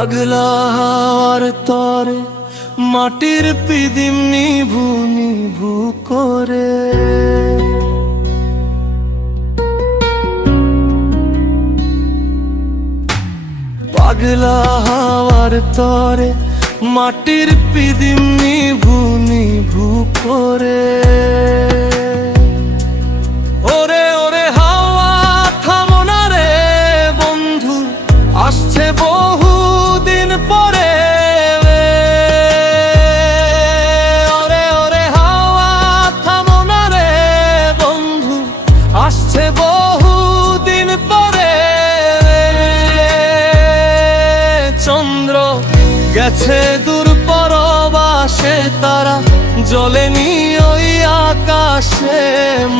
পাগলা হাওয়ার তরে মাটির পিদিম নিভু নিভু করে, পাগলা হাওয়ার তরে মাটির পিদিম নিভু নিভু করে। ওরে ওরে হাওয়া থামো না রে বন্ধু, আসছে বহুদিন পরে। ওরে ওরে হাওয়া থামো না রে বন্ধু, আসছে বহুদিন পরে। চন্দ্র গেছে দূর পরবাসে, তারা জ্বলেনি ওই আকাশে।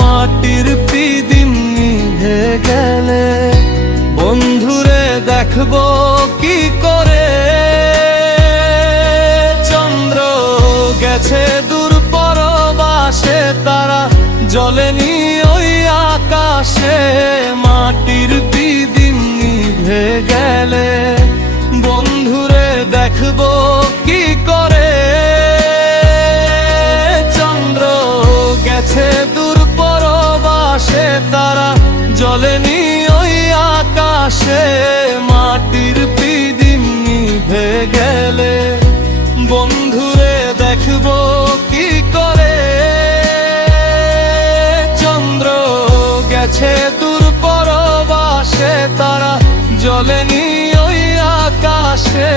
মাটির পিদিম নিভে গেলে বন্ধুরে দেখবো কি করে। চন্দ্র গেছে দূর পরবাসে, তারা জ্বলেনি ওই আকাশে। মাটির পিদিম নিভে গেলে বন্ধুরে দেখবো কি করে। চন্দ্র গেছে দূর পরবাসে, তারা জ্বলেনি ওই আকাশে। মাটির পিদিম নিভে গেলে বন্ধুরে দেখবো কি করে। চন্দ্র গেছে দূর পরবাসে, তারা জ্বলেনি ওই আকাশে।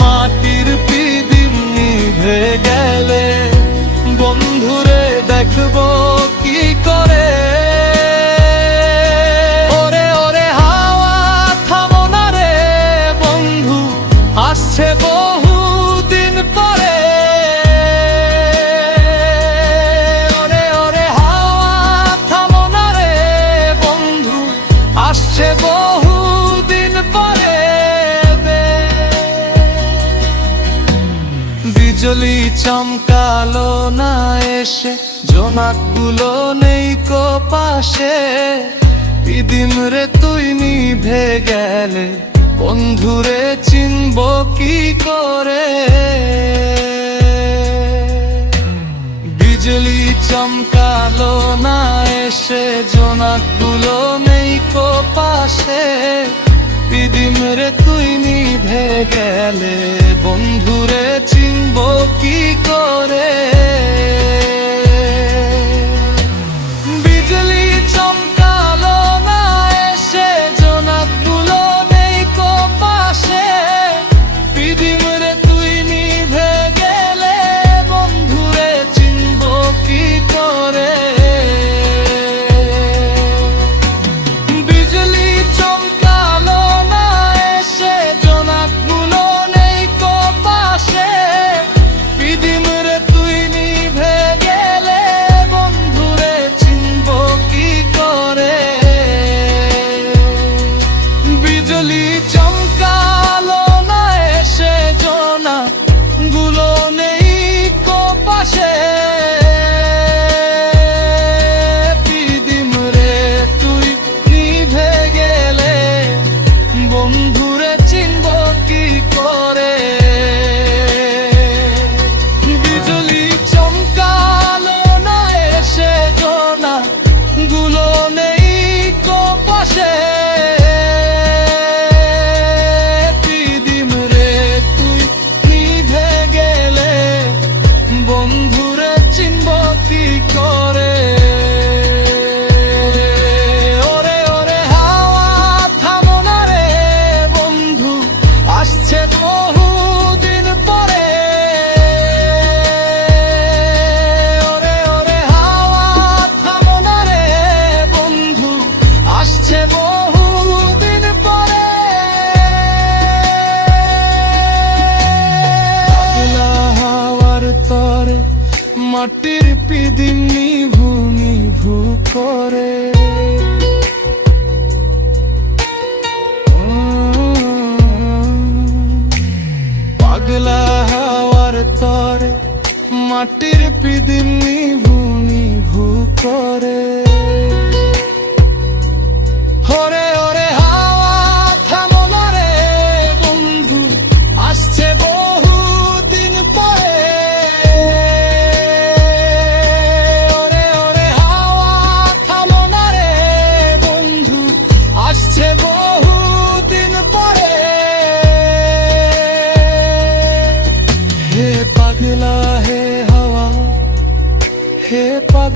মাটির পিদিম নিভে গেলে বন্ধুরে দেখবো কি করে। ওরে ওরে হাওয়া থামো না রে বন্ধু, আসছে বহুদিন পরে। ওরে ওরে হাওয়া থামো না রে বন্ধু, আসছে বহুদিন পরে। বিজলি চমকালো না এসে, জোনাকগুলো নেই কো পাশে। পিদিম রে তুই নিভে গেলে বন্ধুরে চিনব কি করে। বিজলি চমকালো না এসে, জোনাকগুলো নেই কো পাশে। পিদিম রে তুই নিভে গেলে বন্ধুরে চিনব কি করে। বিজলি চমকালো না এসে, জোনাকগুলো নেই কো পাশে। পিদিম রে তুই নিভে গেলে বন্ধুরে চিনব কি করে। বিজলি চমকালো না এসে, জোনাকগুলো নেই কো পাশে। পিদিম রে তুই নিভে গেলে বন্ধুরে চিনব কি করে। বিজলি চমকালো না এসে, জোনাকগুলো নেই কো পাশে। পিদিম রে তুই নিভে গেলে বন্ধুরে চিনব কি করে। বিজলি চমকালো না এসে, জোনাকগুলো নেই কো পাশে। পিদিম রে তুই নিভে গেলে বন্ধুরে চিনব কি করে। ওরে ওরে হাওয়া থামো না রে বন্ধু, আসছে বহুদিন পরে। ওরে ওরে হাওয়া থামো না রে বন্ধু, আসছে বহুদিন পরে। পাগলা হাওয়ার তরে মাটির পিদিম নিভু নিভু করে। পাগলা হাওয়ার তরে মাটির পিদিম নিভু নিভু করে। ওরে ওরে হাওয়া থামো না রে বন্ধু,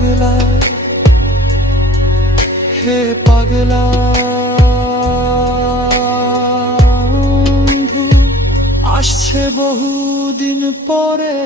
পাগলা, হে পাগলা বন্ধু, আসছে বহুদিন পরে।